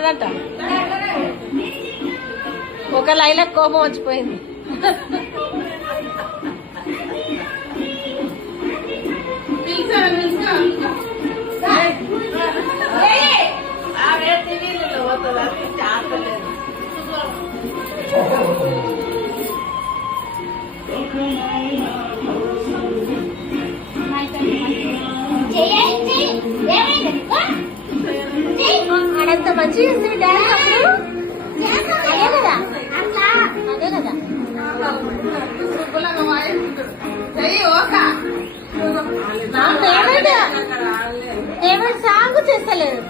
అన్నదంట. ఒక లైలకు కోపం వచ్చిపోయింది. అడంత మంచిగా చేస్తుంది డాన్స్ అప్పుడు. అదే కదా అదే కదా. ఫేవరెట్ సాంగ్ చేస్తలేదు.